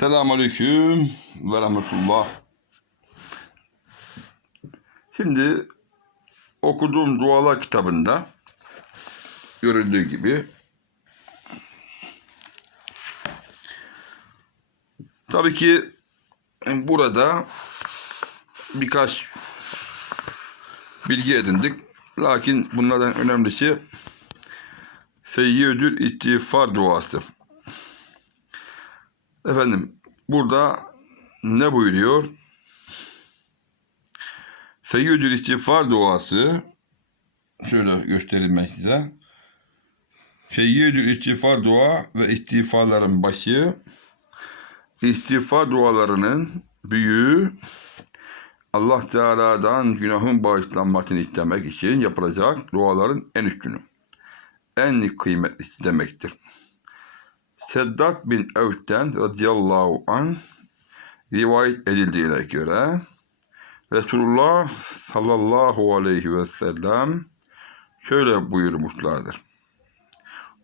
Selamun Aleyküm ve Rahmetullah. Şimdi okuduğum dualar kitabında görüldüğü gibi tabii ki burada birkaç bilgi edindik. Lakin bunlardan önemlisi Seyyidül İstiğfar duası. Efendim burada ne buyuruyor? Seyyidül İstiğfar duası şöyle göstereyim ben size. Seyyidül İstiğfar dua ve istiğfarların başı istiğfar dualarının büyüğü Allah Teala'dan günahın bağışlanmasını istemek için yapılacak duaların en üstünü. En kıymetlisi demektir. Seddat bin Evs'ten radıyallahu an rivayet edildiğine göre Resulullah sallallahu aleyhi ve sellem şöyle buyurmuşlardır.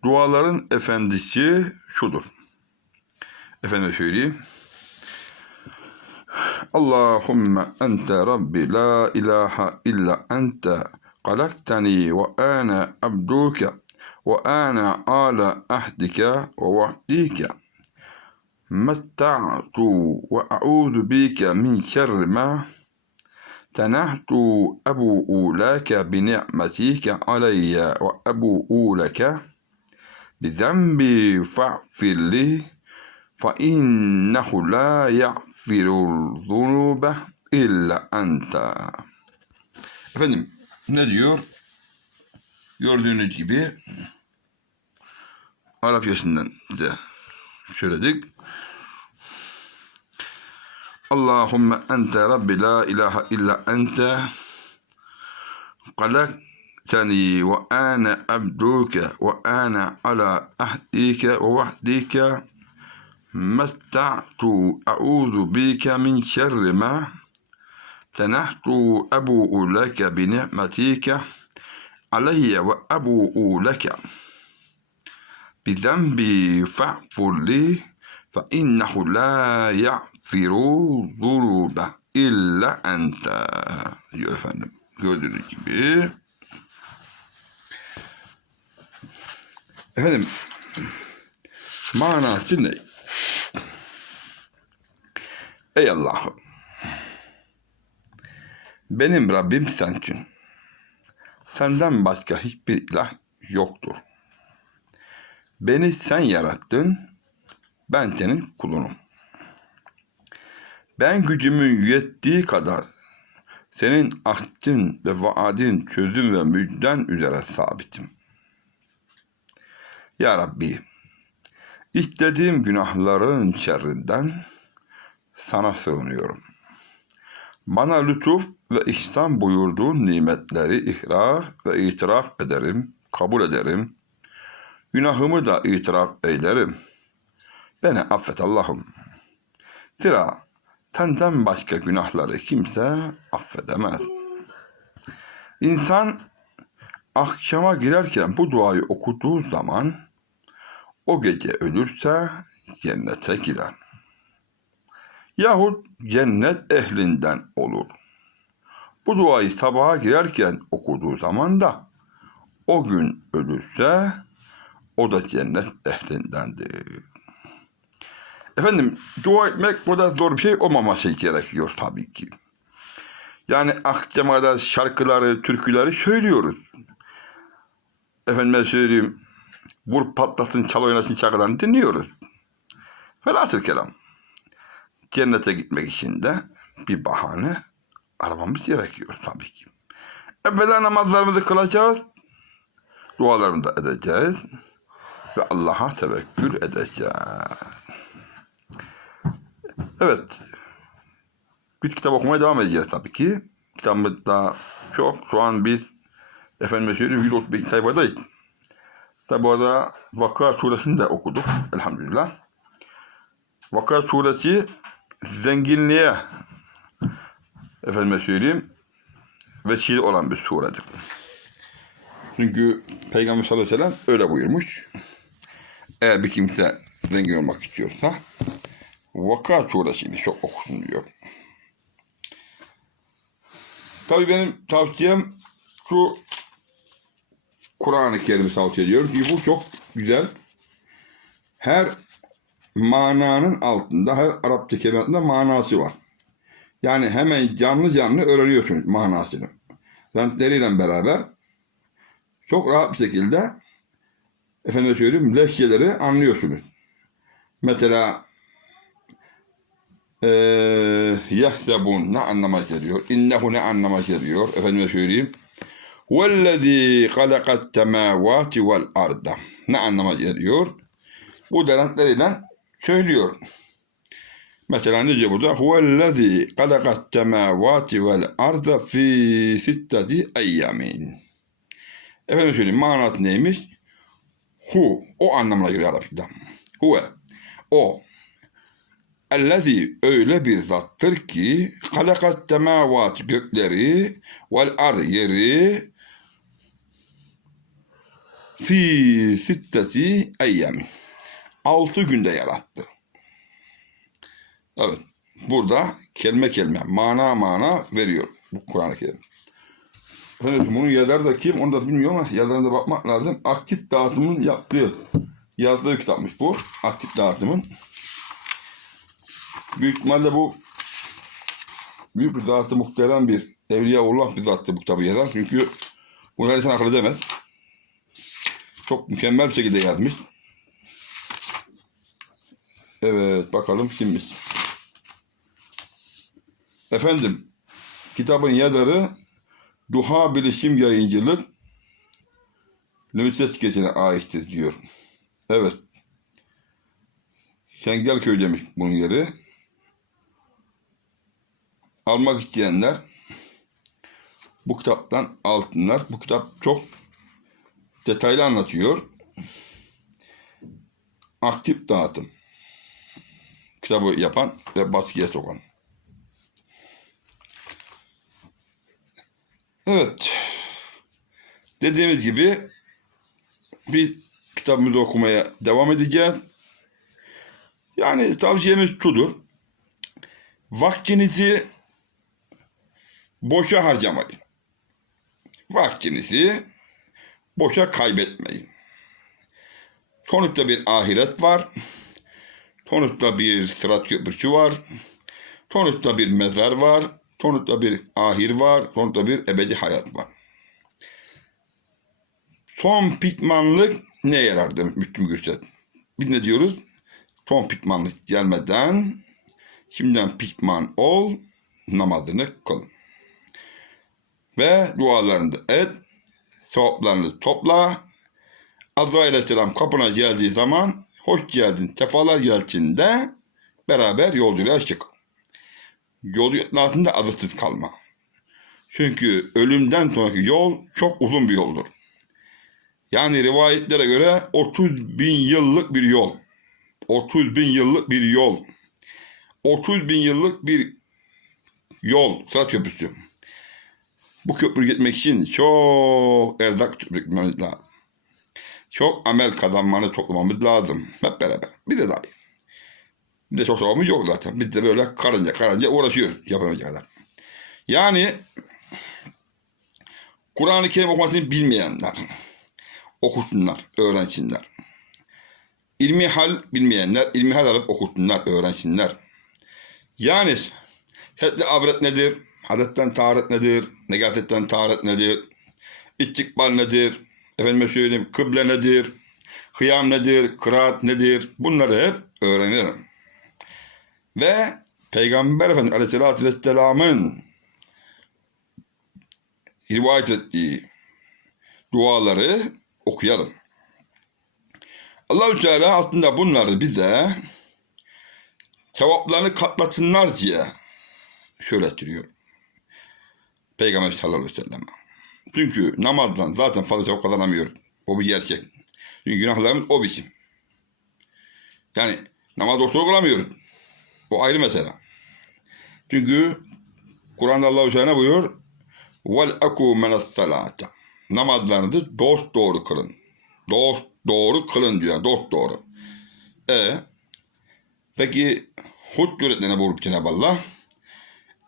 Duaların efendisi şudur. Efendim söyleyeyim. Allahümme ente Rabbi la ilahe illa ente kalaktani ve ana abduke ala ahdike ve vahdike متعت وأعوذ بك من شر ما تنهت أبوء لك بنعمتك علي وأبوء لك بذنبي فاغفر لي فإنه لا يغفر الذنوب إلا أنت Efendim ne diyor? Gördüğünüz gibi Arapçasından de söyledik. Allahümme ente Rabbi la ilahe illa ente. خلقتني وأنا عبدك وأنا على عهدك ووعدك ما استطعت أعوذ بك من شر ما تنحت أبوء لك بنعمتك علي وأبوء لك بذنبي فاغفر لي فإنه لا يغفر الذنوب إلا أنت diyor efendim. Gördüğünüz gibi. Efendim manası ne? Ey Allah'ım benim Rabbim sensin. Senden başka hiçbir ilah yoktur. Beni sen yarattın, ben senin kulunum. Ben gücümün yettiği kadar senin ahdin ve vaadin, sözün ve müjden üzere sabitim. Ya Rabbi, istediğim günahların şerrinden sana sığınıyorum. Bana lütuf ve ihsan buyurduğun nimetleri ihrar ve itiraf ederim, kabul ederim. Günahımı da itiraf eylerim. Beni affet Allah'ım. Zira senden başka günahları kimse affedemez. İnsan akşama girerken bu duayı okuduğu zaman o gece ölürse cennete girer. Yahut cennet ehlinden olur. Bu duayı sabaha girerken okuduğu zaman da o gün ölürse o da cennet ehlindendir. Efendim dua etmek bu da zor bir şey olmaması gerekiyor tabii ki. Yani akşama şarkıları, türküleri söylüyoruz. Efendime söyleyeyim, vur patlasın, çal oynasın şarkılarını dinliyoruz. Velhasıl kelam. Cennete gitmek için de bir bahane aramamız gerekiyor tabii ki. Evvela namazlarımızı kılacağız, dualarını da edeceğiz ve Allah'a tevekkül edeceğiz. Evet. Biz kitap okumaya devam edeceğiz tabii ki. Kitabımız daha çok. Şu an biz efendim söyleyeyim 135 sayfadayız. Tabi bu arada Vakıa suresini de okuduk. Elhamdülillah. Vakıa suresi zenginliğe efendime söyleyeyim vesile olan bir suredir. Çünkü Peygamber sallallahu aleyhi ve sellem öyle buyurmuş. Eğer bir kimse zengin olmak istiyorsa Vaka suresini çok okusun diyor. Tabii benim tavsiyem şu Kur'an-ı Kerim'i tavsiye ediyorum ki bu çok güzel. Her mananın altında, her Arapça kelimelerinde manası var. Yani hemen canlı canlı öğreniyorsunuz manasını. Renkleriyle beraber çok rahat bir şekilde efendim söyleyeyim lehçeleri anlıyorsunuz. Mesela eee yahzebun ne anlama geliyor? İnnehu ne anlama geliyor? Efendime söyleyeyim. Vellezî halakat semâvâti vel arda. Ne anlama geliyor? Bu denetleriyle söylüyor. Mesela ne diyor burada? Huvellezî halakat semâvâti vel arda fî sitteti eyyamin. Efendim söyleyeyim manası neymiş? Hu, o anlamına geliyor Arapçada. Huve, o. Ellezî öyle bir zattır ki halakat semâvâti gökleri vel ard yeri fi sitteti eyyamin. Altı günde yarattı. Evet. Burada kelime kelime, mana mana veriyor bu Kur'an-ı Kerim. Efendim bunun yazarı da kim onu da bilmiyorum ama yazarına da bakmak lazım. Aktif dağıtımın yaptığı, yazdığı kitapmış bu. Aktif dağıtımın. Büyük ihtimalle bu büyük bir zatı muhterem bir Evliyaullah bir zattı bu kitabı yazan. Çünkü bunu her insan akıl edemez. Çok mükemmel bir şekilde yazmış. Evet bakalım kimmiş. Efendim kitabın yazarı Duha Bilişim Yayıncılık Limited Sketch'ine aittir diyor. Evet. Şengelköy demiş bunun yeri. Almak isteyenler bu kitaptan altınlar. Bu kitap çok detaylı anlatıyor. Aktif dağıtım. Kitabı yapan ve baskıya sokan. Evet. Dediğimiz gibi biz kitabımızı okumaya devam edeceğiz. Yani tavsiyemiz şudur. Vaktinizi boşa harcamayın. Vaktinizi boşa kaybetmeyin. Sonuçta bir ahiret var. Sonuçta bir sırat köprüsü var. Sonuçta bir mezar var. Sonuçta bir ahir var. Sonuçta bir ebedi hayat var. Son pişmanlık ne yarar demiş Müslüm Gürses. Biz ne diyoruz? Son pişmanlık gelmeden şimdiden pişman ol, namazını kıl. Ve dualarını da et, sevaplarını topla. Azrail Aleyhisselam kapına geldiği zaman hoş geldin, sefalar gelsin de beraber yolculuğa çık. Yolculuk altında adısız kalma. Çünkü ölümden sonraki yol çok uzun bir yoldur. Yani rivayetlere göre 30 bin yıllık bir yol. 30 bin yıllık bir yol. 30 bin yıllık bir yol. Sırat köprüsü. Bu köprü gitmek için çok erzak toplamamız lazım. Çok amel kazanmanı toplamamız lazım. Hep beraber. Bir de dahil. Bir de çok sevabımız yok zaten. Biz de böyle karınca karınca uğraşıyoruz yapamayacak kadar. Yani Kur'an-ı Kerim okumasını bilmeyenler okusunlar, öğrensinler. İlmi hal bilmeyenler ilmi hal alıp okusunlar, öğrensinler. Yani setli avret nedir? Hadetten taharet nedir? Negatiften taharet nedir? İstikbal nedir? Efendime söyleyeyim kıble nedir? Kıyam nedir? Kıraat nedir? Bunları hep öğrenirim. Ve Peygamber Efendimiz Aleyhisselatü Vesselam'ın rivayet ettiği duaları okuyalım. Allahü Teala aslında bunları bize sevaplarını katlasınlar diye söylettiriyor. Peygamber sallallahu aleyhi ve sellem. Çünkü namazdan zaten fazla sevap kazanamıyor. O bir gerçek. Çünkü günahlarımız o biçim. Yani namaz doktor kılamıyoruz. Bu ayrı mesele. Çünkü Kur'an'da Allahu Teala buyuruyor vel aku menes salata. Namazlarınızı dost doğru kılın. Dost doğru kılın diyor. Dost doğru. E peki Hud öğretmene buyurup Cenab-ı Allah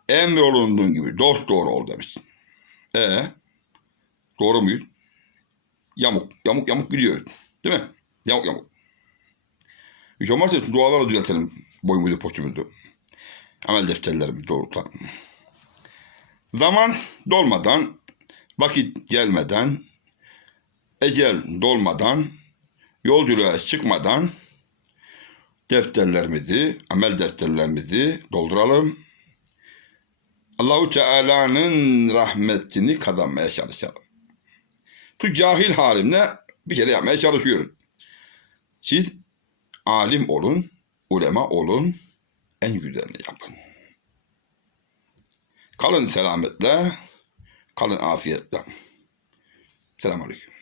emri olunduğun gibi dost doğru ol demiş. E doğru muyuz? Yamuk, yamuk yamuk gidiyor. Değil mi? Yamuk yamuk. Hiç olmazsa şu dualarla düzeltelim boyumuzu poçumuzu. Amel defterlerimizi doğrultalım. Zaman dolmadan, vakit gelmeden, ecel dolmadan, yolculuğa çıkmadan defterlerimizi, amel defterlerimizi dolduralım. Allahu Teala'nın rahmetini kazanmaya çalışalım. Tu cahil halimle bir kere yapmaya çalışıyorum. Siz alim olun, ulema olun, en güzelini yapın. Kalın selametle, kalın afiyetle. Selamun Aleyküm.